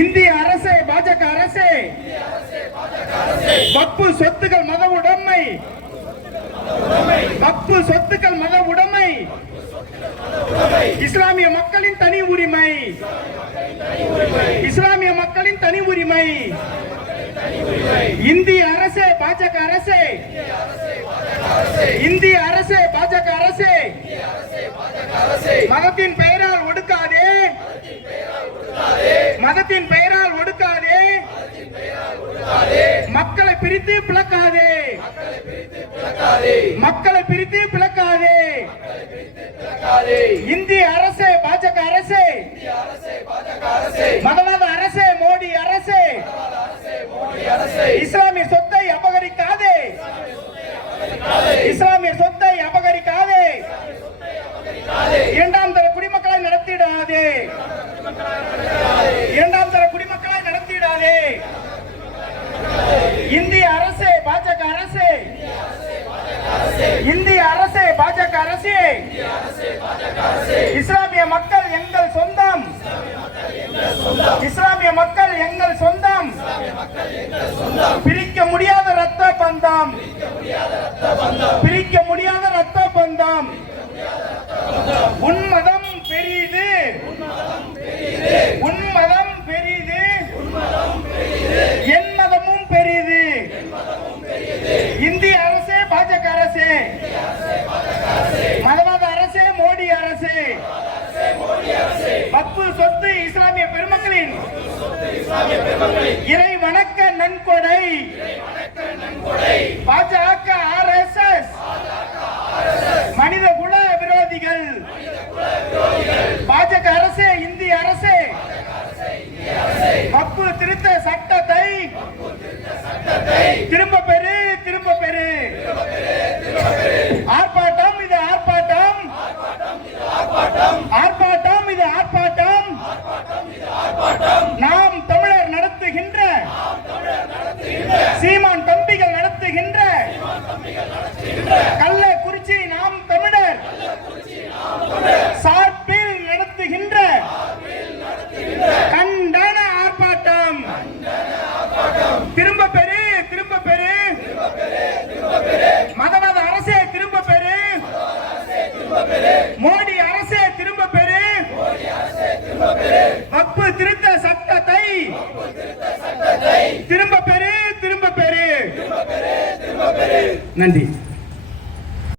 இந்திய அரசே பாஜக அரசே. பப்பு சொத்துக்கள் மத உடைமை. பப்பு சொத்துக்கள் மத உடைமை. இஸ்லாமிய மக்களின் தனி உரிமை. இஸ்லாமிய மக்களின் தனி உரிமை. இந்திய அரசே பாஜக அரசே. இந்திய அரசே பாஜக அரசே. மதத்தின் பெயரால் ஒடுக்காது மதத்தின் பெயரால் ஒடுக்காதே. மக்களை பிரித்து பிளக்காதே. மக்களை பிரித்து பிளக்காதே. இந்திய அரசே பாஜக அரசே. மதவாத அரசே மோடி அரசே. இஸ்லாமிய சொத்தை அபகரிக்காதே. இஸ்லாமிய சொத்தை அபகரிக்காதே. இரண்டாம் தர குடிமக்களை நடத்திடாதே இரண்டாம் தர குடிமக்களை நடத்திடாதே இந்திய அரசே பாஜக அரசே. இந்திய அரசே பாஜக அரசே. இஸ்லாமிய மக்கள் எங்கள் சொந்தம். இஸ்லாமிய மக்கள் எங்கள் சொந்தம். பிரிக்க முடியாத ரத்த பந்தம். பிரிக்க முடியாத ரத்த பந்தம். உண்மை அரசு. மதவாத அரசே மோடி அரசு. பத்து சொத்து இஸ்லாமிய பெருமக்களின் இறை வணக்க நன்கொடை. பாஜக ஆர்எஸ்எஸ் மனித குல விரோதிகள். பாஜக அரசே இந்திய அரசு. பப்பு திருத்த சட்டத்தை திரும்ப பெறு திரும்ப பெறு ஆர்ப்பாட்டம் இது ஆர்ப்பாட்டம் ஆர்ப்பாட்டம் இது ஆர்ப்பாட்டம் நாம் தமிழர் நடத்துகின்ற சீமான் தம்பிகள் நடத்துகின்ற கள்ளக்குறிச்சி நாம் தமிழர் சார்பில் நடத்துகின்ற கண்டன ஆர்ப்பாட்டம். திரும்ப பெரு திரும்ப பெரு மதவாத அரசே திரும்ப பெரு மோடி அரசே திரும்ப பெரு வப்பு திருத்த சட்டத்தை திரும்ப நன்றி.